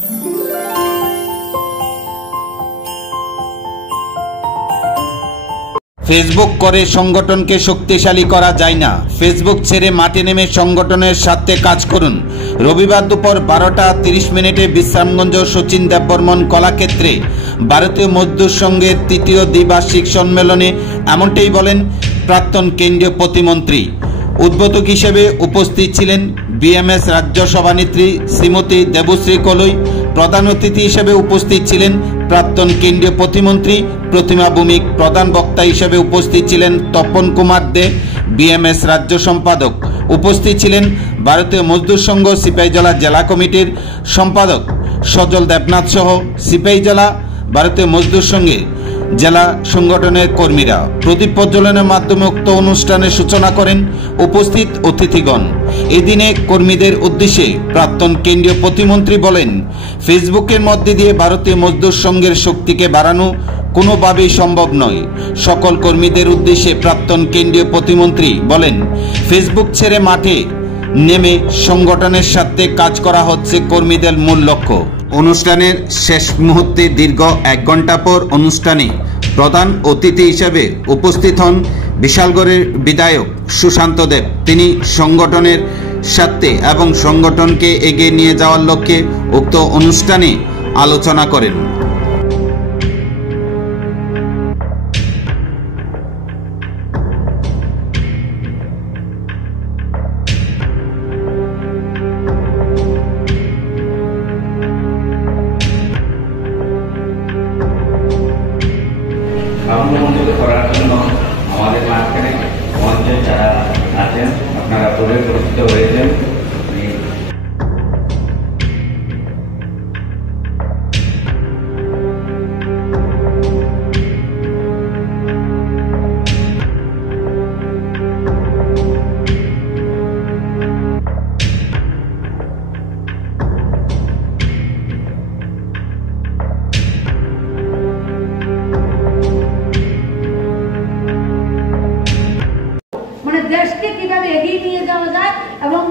Facebook করে সংগঠনকে শক্তিশালী করা যায় না। ফেসবুক ছেড়ে মাঠে নেমে সংগঠনের সাথে কাজ করুন। রবিবার দুপুর 12:30 বিশ্রামগঞ্জ শচীন দেববর্মন কলাক্ষেত্রে ভারতীয় মজদুর সংঘের তৃতীয় দ্বিবার্ষিক সম্মেলনে এমনটাই বলেন প্রাক্তন কেন্দ্রীয় প্রতিমন্ত্রী। উদ্বোধক হিসেবে উপস্থিত ছিলেন বিএমএস রাজ্য সভানেত্রী শ্রীমতী দেবশ্রী কলই। প্রধান অতিথি হিসেবে উপস্থিত ছিলেন প্রাক্তন কেন্দ্রীয় প্রতিমন্ত্রী প্রতিমা ভৌমিক। প্রধান বক্তা হিসেবে উপস্থিত ছিলেন তপন কুমার দে, বিএমএস রাজ্য সম্পাদক। উপস্থিত ছিলেন ভারতীয় মজদুর সংঘ সিপাহীজলা জেলা কমিটির সম্পাদক সজল দেবনাথ সহ সিপাহীজলা ভারতীয় মজদুর সংঘের জেলা সংগঠনের কর্মীরা। প্রদীপ প্রজ্বলনের মাধ্যমে উক্ত অনুষ্ঠানের সূচনা করেন উপস্থিত অতিথিগণ। এদিনে কর্মীদের উদ্দেশ্যে প্রাক্তন কেন্দ্রীয় প্রতিমন্ত্রী বলেন, ফেসবুকের মধ্যে দিয়ে ভারতীয় মজদুর সংঘের শক্তিকে বাড়ানো কোনোভাবেই সম্ভব নয়। সকল কর্মীদের উদ্দেশ্যে প্রাক্তন কেন্দ্রীয় প্রতিমন্ত্রী বলেন, ফেসবুক ছেড়ে মাঠে নেমে সংগঠনের সাথে কাজ করা হচ্ছে কর্মীদের মূল লক্ষ্য। অনুষ্ঠানের শেষ মুহূর্তে দীর্ঘ 1 ঘন্টা পর অনুষ্ঠানে প্রধান অতিথি হিসেবে উপস্থিত হন বিশালগড়ের বিধায়ক সুশান্ত দেব। তিনি সংগঠনের স্বার্থে এবং সংগঠনকে এগিয়ে নিয়ে যাওয়ার লক্ষ্যে উক্ত অনুষ্ঠানে আলোচনা করেন। মঞ্চিত করার জন্য আমাদের মাঝখানে মঞ্চে যারা আছেন আপনারা পূর্বে পরিচিত হয়েছেন। দেশকে কিভাবে এগিয়ে নিয়ে যাওয়া যায় এবং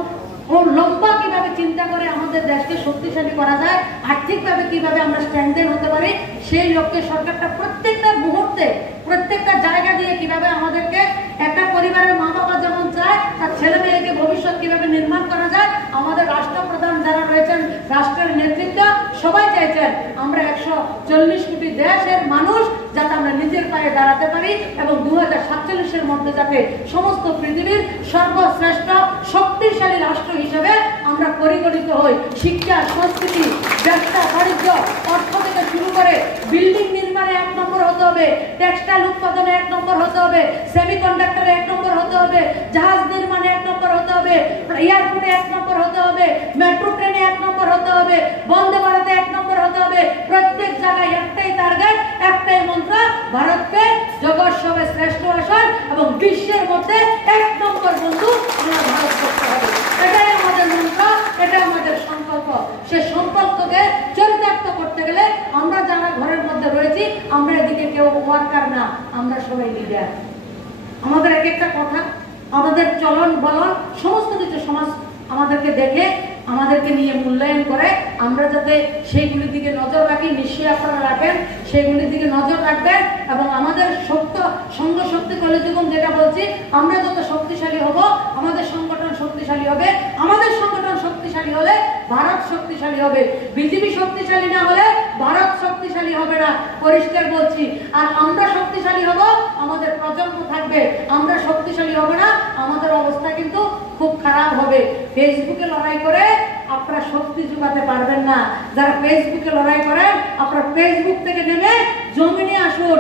লম্বা কিভাবে চিন্তা করে আমাদের দেশকে শক্তিশালী করা যায়, আর্থিকভাবে কিভাবে আমরা স্ট্যান্ডার্ড হতে পারি, সেই লক্ষ্যে সরকারটা প্রত্যেকটা মুহূর্তে প্রত্যেকটা জায়গা দিয়ে কিভাবে আমাদেরকে একটা পরিবারের মা বাবা যেমন চায় তার ছেলে মেয়েকে ভবিষ্যৎ কিভাবে নির্মাণ করা যায়, আমাদের রাষ্ট্রপ্রধান যারা রয়েছেন, রাষ্ট্রের নেতৃত্ব সবাই চাইছেন আমরা 140 কোটি দেশের মানুষ যাতে আমরা নিজের পায়ে দাঁড়াতে পারি এবং 2047-এর মধ্যে যাতে সমস্ত পৃথিবীর সর্বশ্রেষ্ঠ শক্তিশালী রাষ্ট্র হিসেবে আমরা পরিগণিত হই। শিক্ষা, সংস্কৃতি, ব্যবসা, বাণিজ্য, অর্থ থেকে শুরু করে বিল্ডিং নির্মাণে 1 নম্বর হতে হবে, টেক্সটাইল উৎপাদনে 1 নম্বর হতে হবে, সেমিকন্ডাক্টরে 1 নম্বর হতে হবে, জাহাজ নির্মাণে 1 নম্বর হতে হবে, এয়ারপোর্টে 1 নম্বর হতে হবে, মেট্রো ট্রেনে 1 নম্বর হতে হবে, বন্দে ভারতে 1 নম্বর হতে হবে। প্রত্যেক জায়গায় একটাই টার্গেট, একটাই মন্ত্র, ভারতকে জগৎ সবে শ্রেষ্ঠ আসন এবং বিশ্বের মধ্যে 1 নম্বর বন্ধু আমরা ভারত করতে হবে। এটাই আমাদের মন্ত্র, এটাই আমাদের সংকল্প। সে সংকল্পকে চরিতার্থ করতে গেলে আমরা যারা ঘরের মধ্যে রয়েছি, আমরা এদিকে কেউ ওয়ার্কার না, আমরা সবাই লিডার। আমাদের এক একটা কথা, আমাদের চলন বলন সমস্ত কিছু সমাজ আমাদেরকে দেখে আমাদেরকে নিয়ে মূল্যায়ন করে। আমরা যাতে সেইগুলির দিকে নজর রাখি, নিশ্চয়ই আপনারা রাখেন, সেইগুলির দিকে নজর রাখবেন এবং আমাদের সংঘ শক্তি কলেজীবন যেটা বলছি, আমরা যত শক্তিশালী হব আমাদের সংগঠন শক্তিশালী হবে। আমাদের সংগঠন শক্তিশালী হলে ভারত শক্তিশালী হবে। বিজেপি শক্তিশালী না হলে ভারত শক্তিশালী হবে না, পরিষ্কার বলছি। আর আমরা শক্তিশালী হব, আমাদের প্রজন্ম থাকবে। আমরা শক্তিশালী হব না, আমাদের অবস্থা কিন্তু খুব খারাপ হবে। ফেসবুকে লড়াই করে আপনারা শক্তি যোগাতে পারবেন না। যারা ফেসবুকে লড়াই করেন, আপনারা ফেসবুক থেকে নেমে জমিনে আসুন।